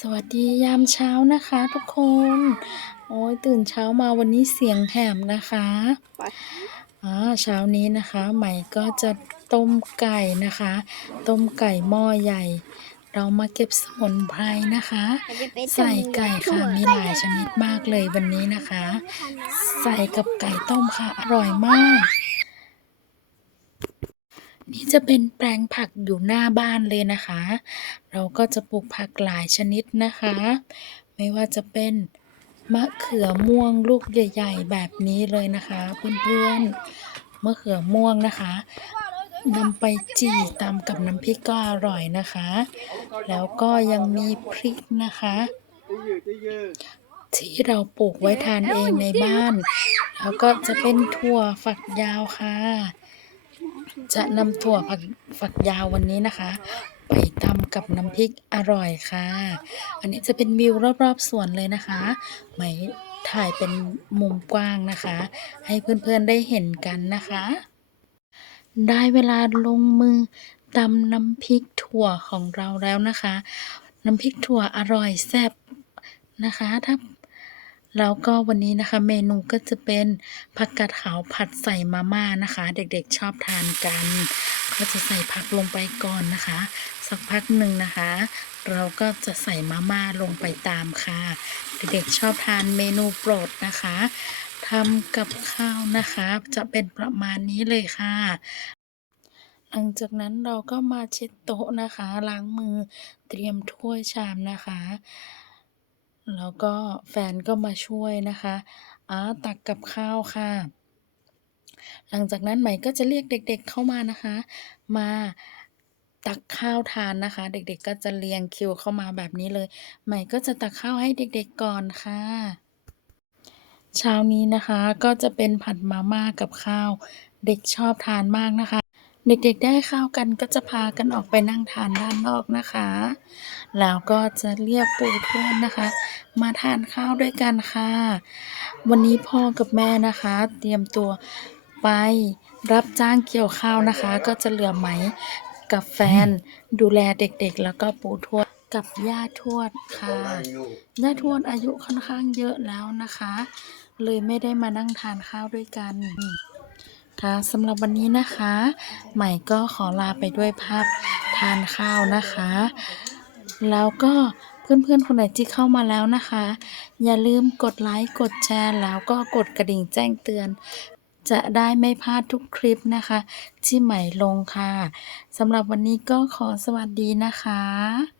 สวัสดียามเช้านะคะทุกคน โอ้ยตื่นเช้ามาวันนี้เสียงแหบนะคะอ่าเช้านี้นะคะใหม่ก็จะต้มไก่นะคะ ต้มไก่หม้อใหญ่ เรามาเก็บสมุนไพรนะคะ ใส่ไก่ค่ะมีหลายชนิดมากเลยวันนี้นะคะ ใส่กับไก่ต้มค่ะอร่อยมากนี่ จะเป็นแปลงผักอยู่หน้าบ้านเลยนะคะ เราก็จะปลูกผักหลายชนิดนะคะ ไม่ว่าจะเป็นมะเขือม่วงลูกใหญ่ ๆ แบบนี้เลยนะคะเพื่อนๆมะเขือม่วงนะคะนำไปจี่ตำกับน้ำพริกก็อร่อยนะคะ แล้วก็ยังมีพริกนะคะที่เราปลูกไว้ทานเองในบ้าน แล้วก็จะเป็นถั่วฝักยาวค่ะ จะนำถั่วฝักฝักยาววันนี้นะคะ ไปตำกับน้ำพริกอร่อยค่ะ อันนี้จะเป็นวิวรอบๆสวนเลยนะคะไหมถ่ายเป็นมุมกว้างนะคะ ให้เพื่อนๆได้เห็นกันนะคะ ได้เวลาลงมือตำน้ำพริกถั่วของเราแล้วนะคะ น้ำพริกถั่วอร่อยแซ่บนะคะ ถ้า แล้วก็วันนี้นะคะเมนูก็จะเป็นผักกาดขาวผัดใส่มาม่านะคะ เด็กๆชอบทานกัน ก็จะใส่ผักลงไปก่อนนะคะ สักพักหนึ่งนะคะ เราก็จะใส่มาม่าลงไปตามค่ะ เด็กๆชอบทานเมนูโปรดนะคะทำกับข้าวนะคะ จะเป็นประมาณนี้เลยค่ะหลังจากนั้นเราก็มาเช็ดโต๊ะนะคะ ล้างมือเตรียมถ้วยชามนะคะ แล้วก็แฟนก็มาช่วยนะคะอาตักกับข้าวค่ะ หลังจากนั้นใหม่ก็จะเรียกเด็กๆเข้ามานะคะ มาตักข้าวทานนะคะ เด็กๆก็จะเรียงคิวเข้ามาแบบนี้เลย ใหม่ก็จะตักข้าวให้เด็กๆก่อนค่ะเช้านี้นะคะก็จะเป็นผัดมาม่ากับข้าว เด็กชอบทานมากนะคะ เด็กๆได้ข้าวกันก็จะพากันออกไปนั่งทานด้านนอกนะคะ แล้วก็จะเรียกปู่ทวดนะคะ มาทานข้าวด้วยกันค่ะ วันนี้พ่อกับแม่นะคะ เตรียมตัวไปรับจ้างเกี่ยวข้าวนะคะ ก็จะเหลือไหมกับแฟนดูแลเด็กๆ แล้วก็ปู่ทวดกับย่าทวดค่ะย่าทวดอายุค่อนข้างเยอะแล้วนะคะ เลยไม่ได้มานั่งทานข้าวด้วยกัน ค่ะสำหรับวันนี้นะคะ ใหม่ก็ขอลาไปด้วยภาพทานข้าวนะคะ แล้วก็เพื่อนๆคนไหนที่เข้ามาแล้วนะคะ อย่าลืมกดไลค์กดแชร์แล้วก็กดกระดิ่งแจ้งเตือน จะได้ไม่พลาดทุกคลิปนะคะ ที่ใหม่ลงค่ะสำหรับวันนี้ก็ขอสวัสดีนะคะ